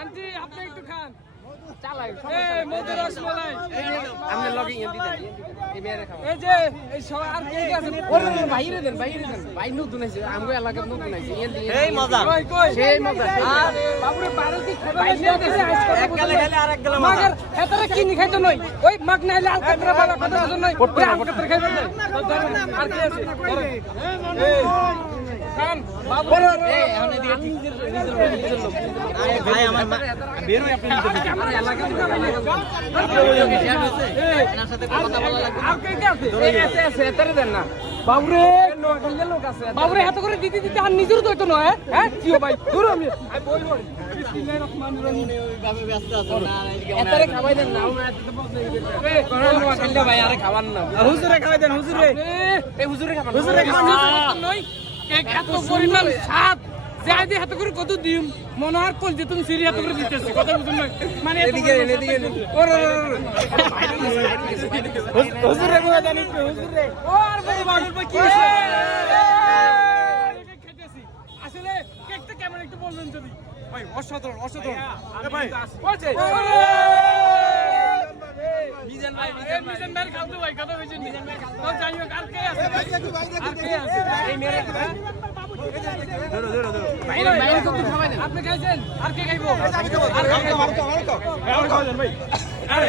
aunty আপনি একটু খান চালাই মধু রসমালাই আপনি লগে ইয়ে দিতেন এই মেরে খাওয়া এই যে এই সব আর কে কে আছে ওরে বাইরে দেন ভাই নতুন আইছে আমগো এলাকা নতুন আইছে ইয়ে দিয়ে এই মজা কই কই সেই মজা আর বাবুরে বাইরে কি খাবে এক গেলে খেলে আরেক গেলে মজা মাগের হেতরে কিনি খাইতো নই ওই মাগ নাইলে আল কাতরা বাবা কথা বুঝুন নই ওই আল কাতরা খাইবে না তো ধরুন আর কি আছে এই খান বাবু এই আপনি দিয়ে নিজের লোক ভাই আমার বেরোই আপনি আমার এলাকা এনার সাথে কথা বলা লাগবে আর কে কে আছে এই আছে এটারে দেন না বাবুরে নোয়াখালীর লোক আছে বাবুরে এত করে দিতে দিতে আর নিজের তো হইতো নয় হ্যাঁ জিও ভাই দূর আমি বই বই বিসমিল্লাহির রহমানির রহিম ভাবে ব্যস্ত আছেন না এটারে খাওয়াই দেন না আমরা এত বলতে এই নোয়াখালী ভাই আরে খাওয়ান না হুজুরে খাওয়াই দেন হুজুরে এই হুজুরে খাওয়ান হুজুরে খাওয়ান নই কেক এত পরিমাণ স্বাদ যে আজ এত করে কত দিম মনে হয় কল যে তুমি সিরি এত করে দিতেছে কথা বুঝুন না মানে এদিকে ওরে হুজুরে বলে জানি হুজুরে ও আর ভাই বাবুর ভাই কি হইছে কেক খাইতেছি আসলে কেকটা কেমন একটু বলবেন যদি ভাই অসাধারণ ভাই ওছে মিজান ভাই মিজান ভাই খাওতো ভাই কথা হইছে মিজান ভাই খাওতো যাই হোক আর কে আছে আর কে আছে এই মেরে ধরো বাইরে বাইরে কত খাওয়াই দেন আপনি খাইছেন আর কে খাইবো আর খাওয়া দেন ভাই আরে